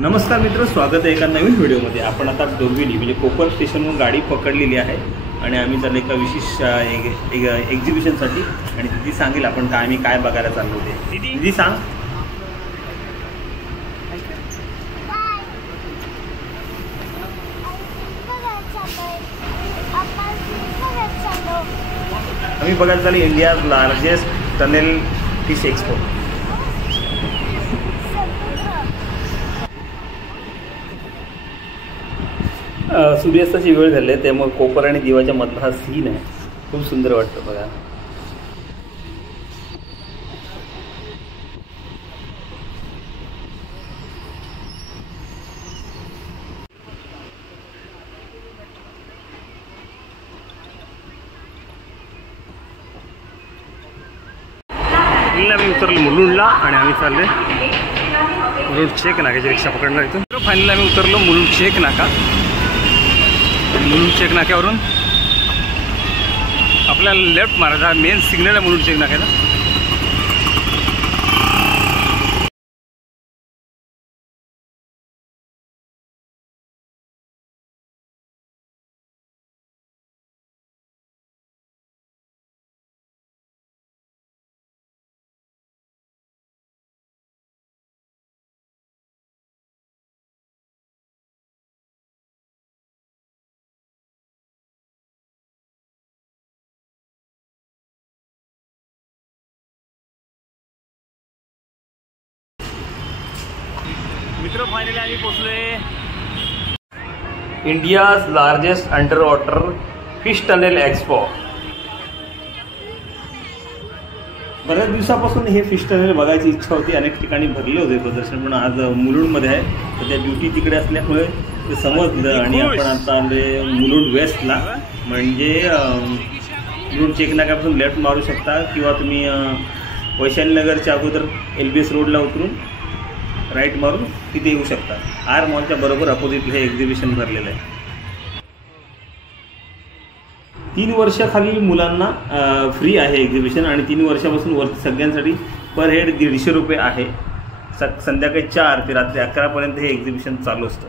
नमस्कार मित्र, स्वागत आहे एका नवीन व्हिडिओमध्ये। आपण आता डोंबिवली म्हणजे कोकण स्टेशनवरून गाडी पकडलेली आहे आणि आम्ही चाललो एका विशेष एक्झिबिशनसाठी आणि दीदी सांगेल आपण काय आम्ही काय बघायला चाललो होते। दीदी सांग। आम्ही बघायला चाललो India largest tunnel fish expo. सूर्यास्ताची वेळ झाली आहे त्यामुळे कोपर आणि दिवाच्या मधला हा सीन आहे, खूप सुंदर वाटतं बघा। आम्ही उतरलो मुलुंडला आणि आम्ही चालले मुलुंड चेक नाक्याची रिक्षा पकडणार इथून। फायनली आम्ही उतरलो मुलुंड चेक नाका। मुलुंड चेक नाक्यावरून आपल्याला लेफ्ट मारायचा, मेन सिग्नल आहे मुलुंड चेक नाक्याचा। मित्र फायनली आम्ही पोहोचलोय India's largest under water fish tunnel expo. बऱ्याच दिवसापासून हे फिश टनेल बघायची इच्छा होती, अनेक ठिकाणी भरले होते प्रदर्शन, पण आज मुलुंडमध्ये आहे तर त्या ड्युटी तिकडे असल्यामुळे ते समजलं आणि आपण आता आले मुलुंड वेस्टला। म्हणजे मुलुंड चेक नाक्यापासून लेफ्ट मारू शकता किंवा तुम्ही वैशालीनगरच्या अगोदर LBS रोडला उतरून राईट मारून तिथे येऊ शकता। आर मॉलच्या बरोबर अपोजिट हे एक्झिबिशन भरलेलं आहे। 3 वर्षाखालील मुलांना फ्री आहे एक्झिबिशन आणि 3 वर्षापासून वरती सगळ्यांसाठी पर हेड 150 रुपये आहे। संध्याकाळी 4 ते रात्री 11 पर्यंत हे एक्झिबिशन चालू असतं।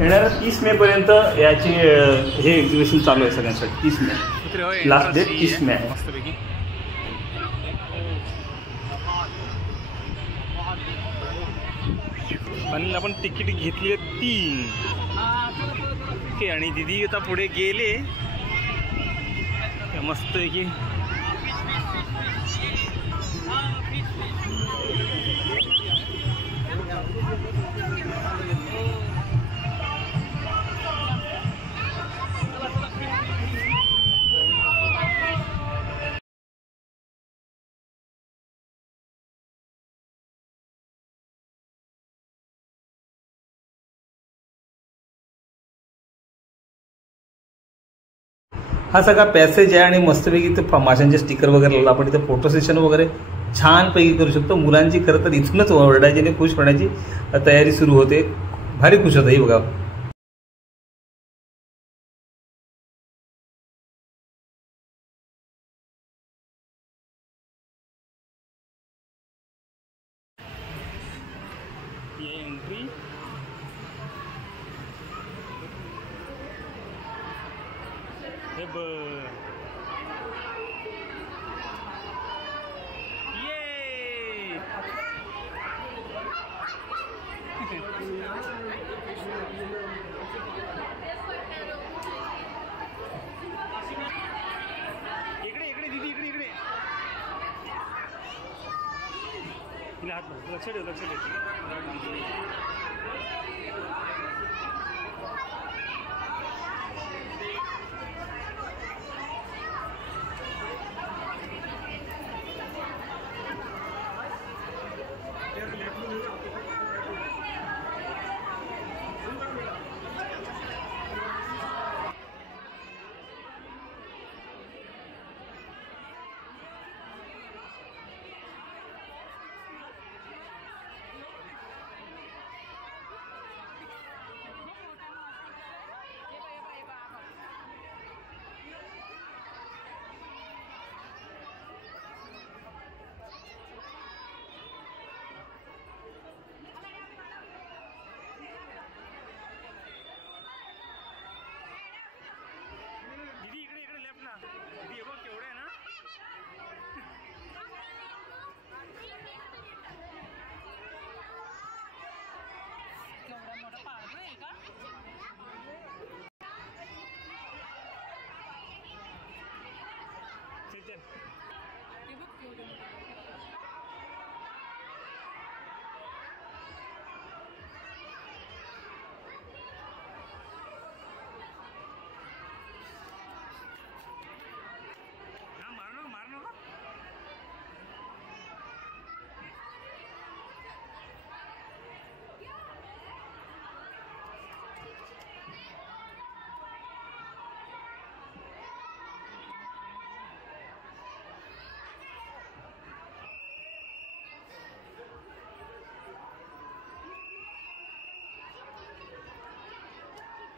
येणाऱ्या 30 मे पर्यंत याची हे एक्झिबिशन चालू आहे सगळ्यांसाठी। 30 मे लास्ट डेट 30 मे आहे। आणि आपण तिकीट घेतली 3 ओके आणि दीदी आता पुढे गेले मस्त आहे की हा सगळा पॅसेज आहे आणि मस्तपैकी इथं माशांचे स्टिकर वगैरे लावलं। आपण इथं फोटो सेशन वगैरे छानपैकी करू शकतो। मुलांची खरं तर इथूनच ओरडायची आणि खुश होण्याची तयारी सुरू होते। भारी खुश होतं हे बघा। एंट्री हे इकडे दीदी इकडे हात लक्ष दे। किचन.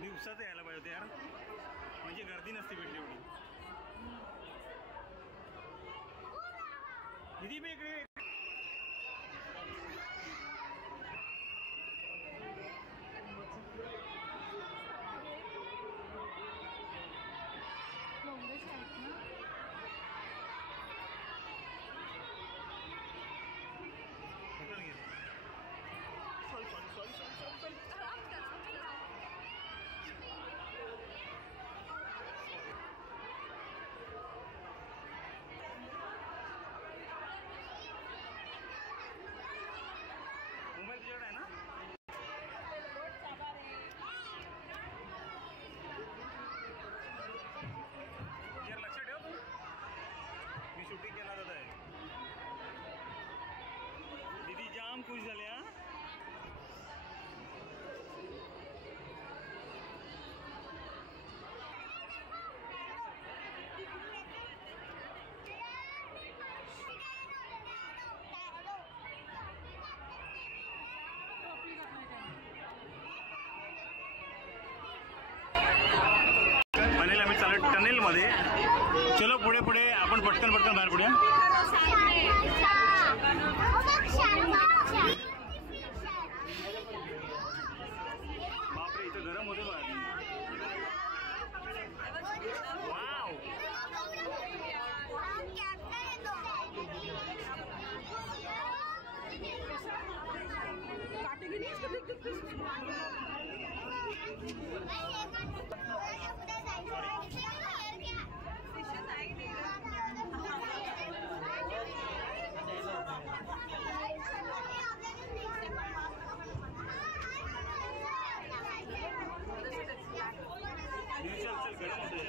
दिवसात यायला पाहिजे होते यार, म्हणजे गर्दी नसती भेटली एवढी. दीदी मी इकडे मोबाईल तुझ्याकडे आहे ना? यार लक्षात ठेव तू, मी शूटिंग केला जात आहे. दीदी जाम खुश झाले. हा फायनली आम्ही चालू टनेल मध्ये. चलो पुढे पुढे आपण पटकन बाहेर पडूया. बापरे इथं गरम होते बाहेर. वाव चल गरम होते.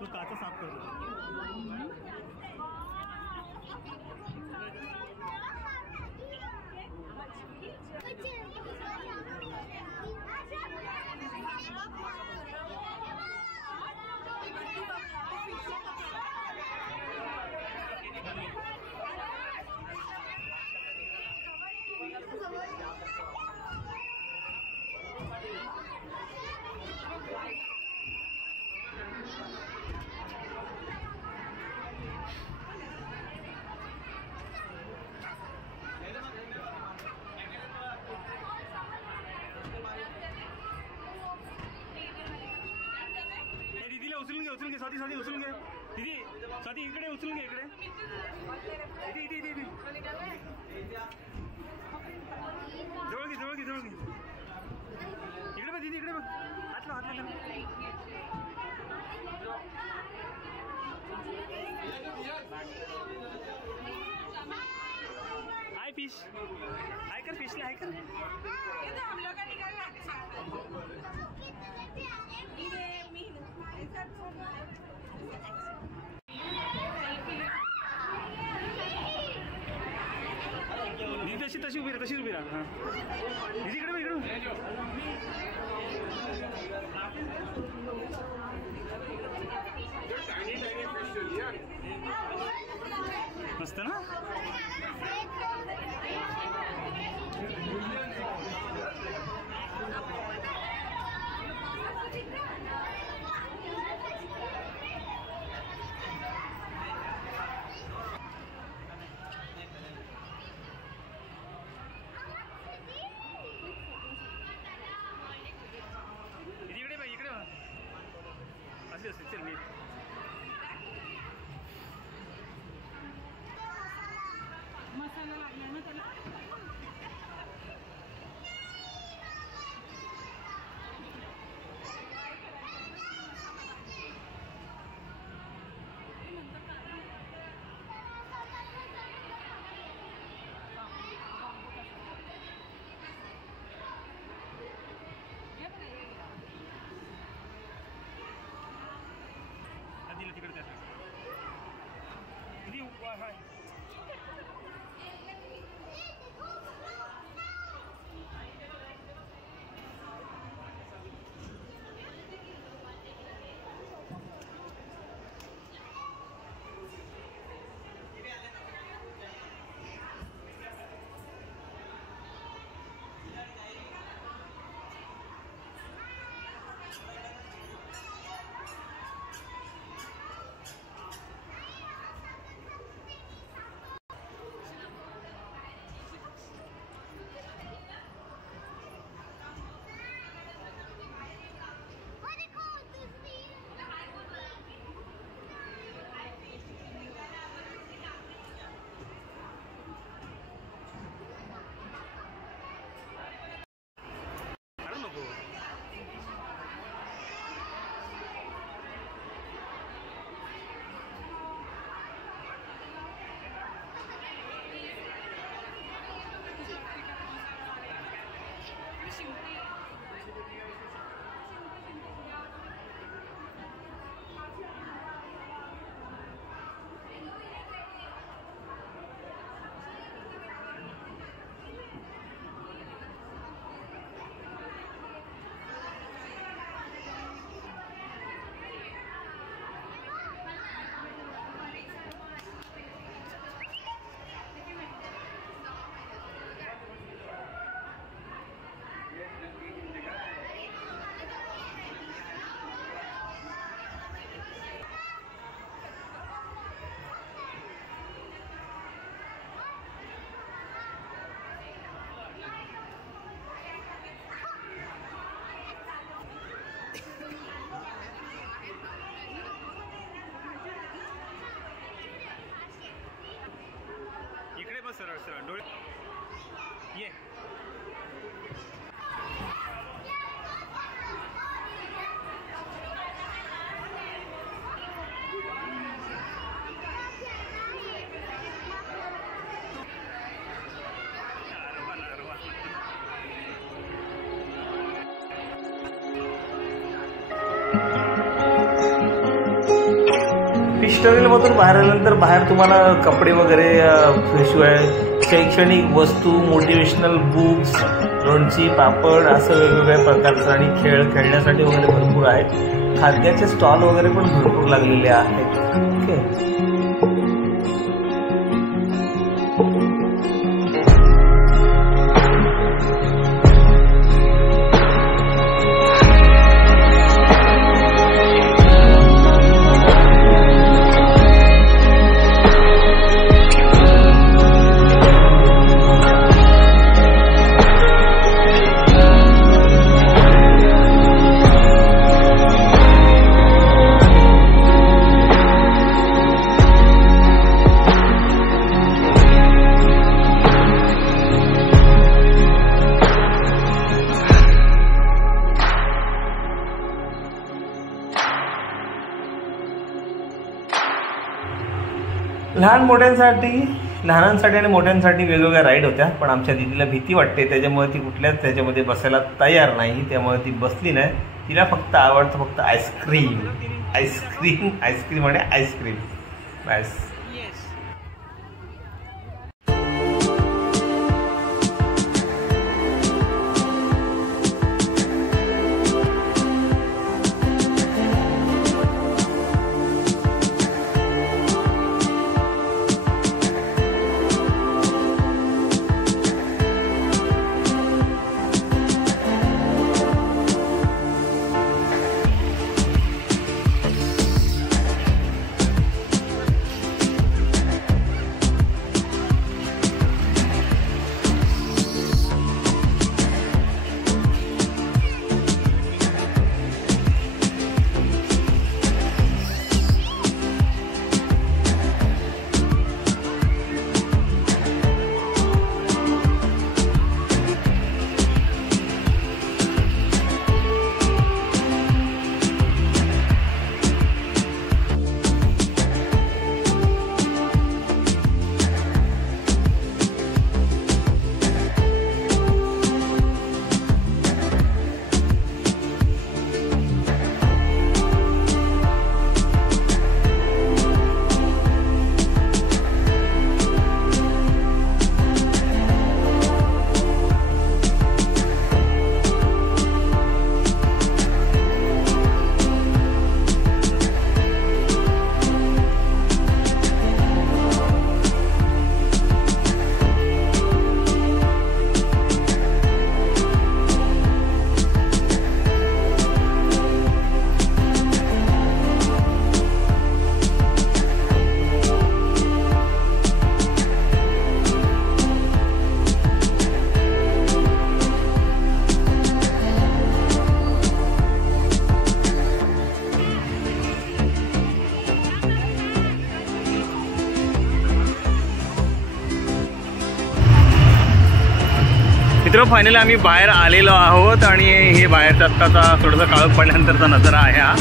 तो काचा साफ करतो. दीदीला उचलून घे स्वाती उचलून घे. दीदी स्वाती इकडे उचलून घे. इकडे दीदी जवळ घे. इकडे बघ दीदी, इकडे बघ. हात लाव. हाय फिश. हाय कर फिशला. हाय कर. तशी उभी राहा. हां दीदी इकडे मस्त ना. चल मी मसाला लागला ना त्याला. तिकडे सरळ सरळ डोळे ये. फिश टनेलमधून बाहेर आल्यानंतर बाहेर तुम्हाला कपडे वगैरे शिवाय शैक्षणिक वस्तू, मोटिवेशनल बुक्स, लोणची, पापड असं वेगवेगळ्या प्रकारचं आणि खेळ खेळण्यासाठी वगैरे भरपूर आहेत. खाद्याचे स्टॉल वगैरे पण भरपूर लागलेले आहेत. ओके. लहानांसाठी आणि मोठ्यांसाठी वेगवेगळ्या राईड होत्या, पण आमच्या दीदीला भीती वाटते त्याच्यामुळे ती कुठल्याच त्याच्यामध्ये बसायला तयार नाही. त्यामुळे ती बसली नाही. तिला फक्त आवडतं फक्त आईस्क्रीम आईस्क्रीम आईस्क्रीम आणि आईस्क्रीम बस. मित्र फायनली आम्ही बाहेर आलेलो आहोत आणि हे बाहेरचा आत्ताचा थोडासा काळोख पडल्यानंतरचा नजारा आहे हा.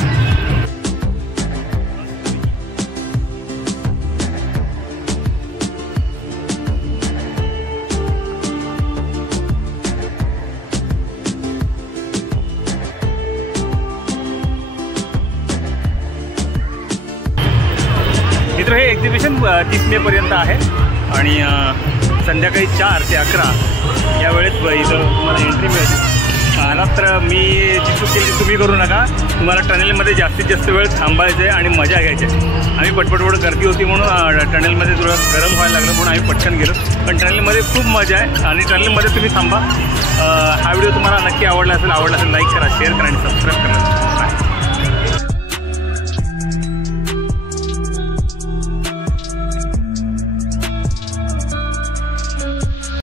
मित्र हे एक्झिबिशन 30 मे पर्यंत आहे आणि संध्याकाळी 4 ते 11 या वेळेत इथं तुम्हाला एंट्री मिळते. आलात तर मी जी चूक केली तुम्ही करू नका. तुम्हाला टनेलमध्ये जास्तीत जास्त वेळ थांबायचं आहे आणि मजा घ्यायची आहे. आम्ही पटपट गर्दी होती म्हणून टनेलमध्ये थोडं गरम व्हायला लागलं म्हणून आम्ही पटकन गेलो. पण टनेलमध्ये खूप मजा आहे आणि टनेलमध्ये तुम्ही थांबा. हा व्हिडिओ तुम्हाला नक्की आवडला असेल लाईक करा, शेअर करा आणि सबस्क्राईब करा.